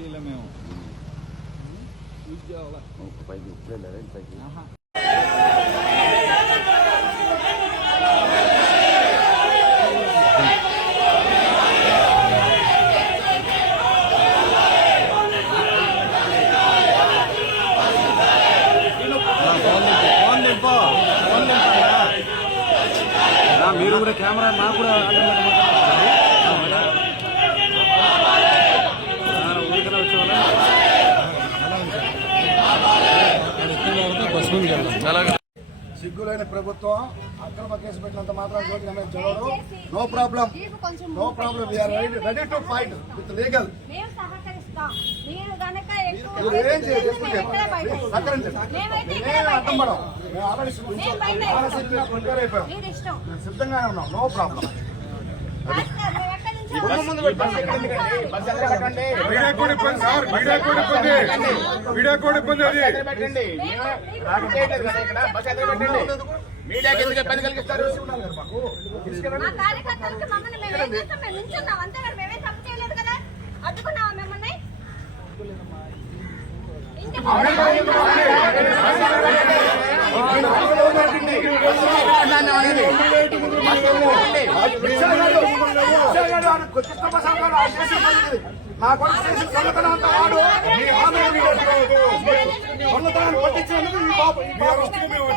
చేయలేము మేము యూజ్ చేయాలా పైకి పైకి మీరు కూడా కెమెరా నాకు కూడా సిగ్గులేని ప్రభుత్వం అక్రమ కేసు పెట్టినంత మాత్రం చదవడు. No problem, no problem. We're ready to fight with legal. సిద్ధంగానే ఉన్నాం. No problem. మీడియాకి ఎందుకు ఇబ్బంది కలిగిస్తారు?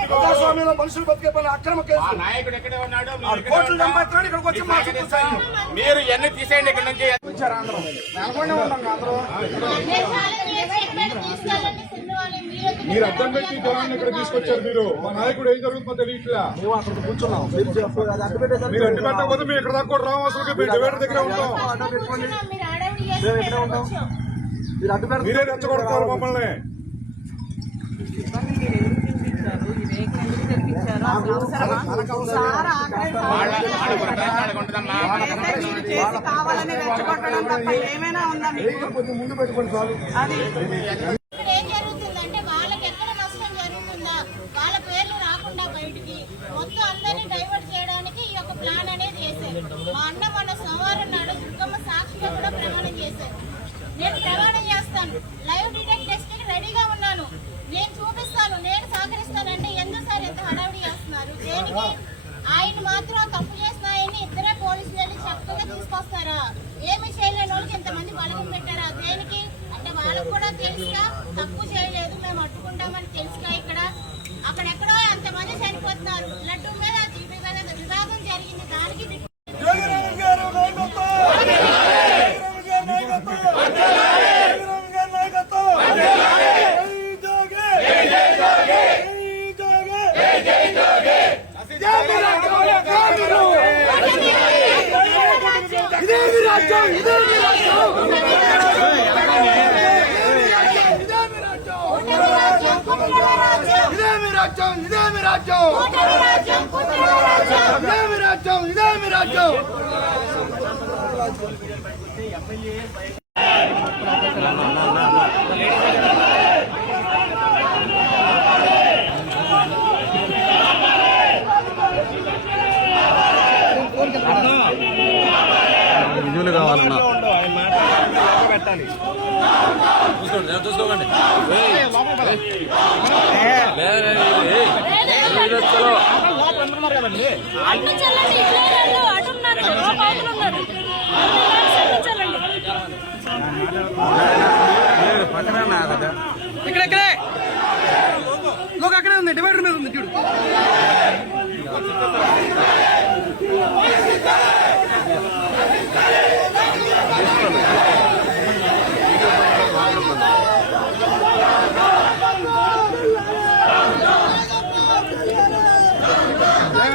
ప్రజాస్వామ్యంలో మనుషులు బతికే పని అక్రమ కేసు. నాయకుడు ఎక్కడే ఉన్నాడు? కోట్లు సంపాదించాడు. ఇక్కడికి వచ్చి మీరు ఎన్ని తీసేయండి ఇక్కడ నుంచి. మీరు అర్థం పెట్టి జనాన్ని ఇక్కడ తీసుకొచ్చారు. మీరు మా నాయకుడు ఏం జరుగుతుందో తెలియట్లా. మేము అక్కడ కూర్చున్నాం. మీరు అడ్డు పెట్టకపోతే మేము ఇక్కడ దాకా కూడా రాము. అసలు డివైడర్ దగ్గర ఉంటాం. మీరే రెచ్చగొడతారు మమ్మల్ని. ముందు పెట్టుకోండి చాలు. ఏం జరుగుతుందంటే వాళ్ళకి ఎక్కడ నష్టం జరుగుతుందా, వాళ్ళ పేర్లు రాకుండా బయటికి మొత్తం అందరినీ డైవర్ట్ చేయడానికి ఈ యొక్క ప్లాన్ అనేది చేశారు. మా అన్న మన సోమవారం నాడు దుర్గమ్మ సాక్షిగా కూడా ప్రమాణం చేశారు. నేను ప్రమాణం చేస్తాను, లైవ్ డిటెక్ట్ టెస్ట్ కి రెడీగా ఉన్నాను, నేను చూపిస్తాను, నేను సహకరిస్తానంటే ఎందుకు సార్ ఎంత హడావిడి చేస్తున్నారు? దేనికి? ఆయన మాత్రం తప్పు చేసిన ఆయన్ని ఇద్దరే పోలీసులు వెళ్ళి చక్కగా తీసుకొస్తారా? ఏమి చేయలేని వాళ్ళకి ఎంతమంది బలగం పెట్టారా? దేనికి అంటే వాళ్ళకు కూడా తెలుసుగా తప్పు చేయలేదు, మేము అడ్డుకుంటామని తెలుసుగా. ఇక్కడ అక్కడెక్కడో ఎంతమంది చనిపోతున్నారు. లడ్డు మీద జీపీ మీద వివాదం జరిగింది. దానికి విజువల్ కావాలన్నా పెట్టాలి. చూసుకోండి పక్కన ఇక్కడే లోక అక్కడే ఉంది. డివైడర్ మీద ఉంది చూడు. జై